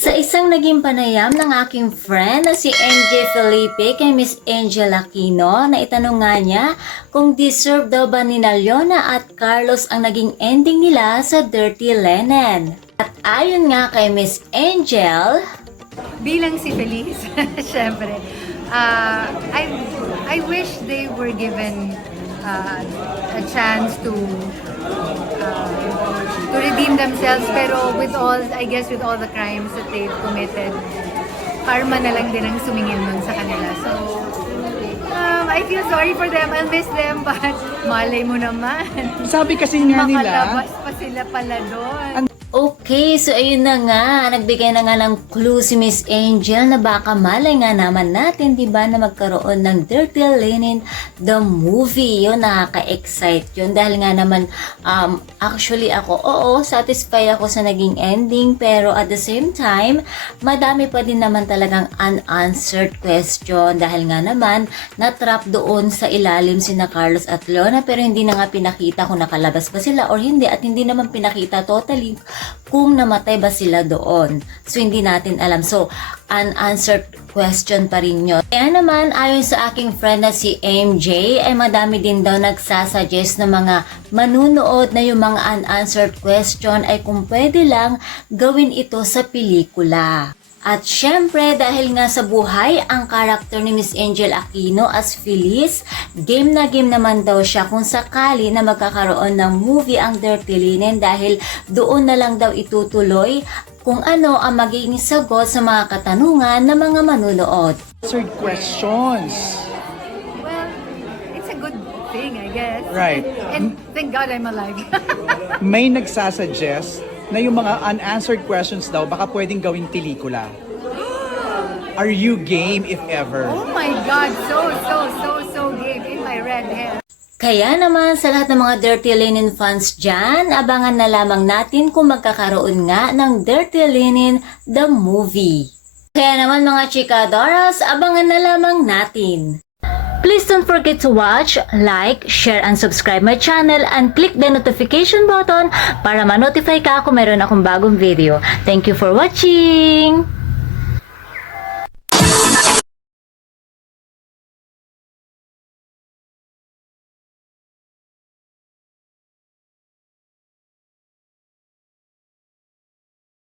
Sa isang naging panayam ng aking friend na si MJ Felipe kay Miss Angel Aquino, na itanong nga niya kung deserve daw ba ni Leona at Carlos ang naging ending nila sa Dirty Linen. At ayon nga kay Miss Angel, bilang si Feliz, syempre, I wish they were given a chance to redeem themselves, pero with all, I guess with all the crimes that they've committed, karma na lang din ang sumingil nun sa kanila. So, I feel sorry for them. I'll miss them, but malay mo naman. Sabi kasi nga nila, makalabas pa sila pala doon. okay, so ayun na nga, nagbigay na nga ng clue si Miss Angel na baka malay nga naman natin, diba, na magkaroon ng Dirty Linen the movie. Yun, nakaka-excite yun dahil nga naman, actually ako, satisfied ako sa naging ending, pero at the same time, madami pa din naman talagang unanswered question dahil nga naman, na-trap doon sa ilalim sina Carlos at Leona, pero hindi na nga pinakita kung nakalabas ba sila or hindi, at hindi naman pinakita totally kung namatay ba sila doon. So, hindi natin alam. So, unanswered question pa rin yun. Kaya naman, ayon sa aking friend na si MJ, ay madami din daw nagsasuggest ng mga manunood na yung mga unanswered question ay kung pwede lang gawin ito sa pelikula. At syempre, dahil nga sa buhay ang karakter ni Miss Angel Aquino as Feliz, game na game naman daw siya kung sakali na magkakaroon ng movie ang Dirty Linen, dahil doon na lang daw itutuloy kung ano ang magiging sagot sa mga katanungan ng mga manunood. answered questions. Well, it's a good thing, I guess. Right. And thank God I'm alive. May nagsasuggest na yung mga unanswered questions daw baka pwedeng gawing pelikula. Are you game if ever? Oh my God, so game in my red hair. Kaya naman sa lahat ng mga Dirty Linen fans dyan, abangan na lamang natin kung magkakaroon nga ng Dirty Linen the movie. Kaya naman mga chikadoras, abangan na lamang natin. Please don't forget to watch, like, share, and subscribe my channel and click the notification button para ma-notify ka kung meron akong bagong video. Thank you for watching!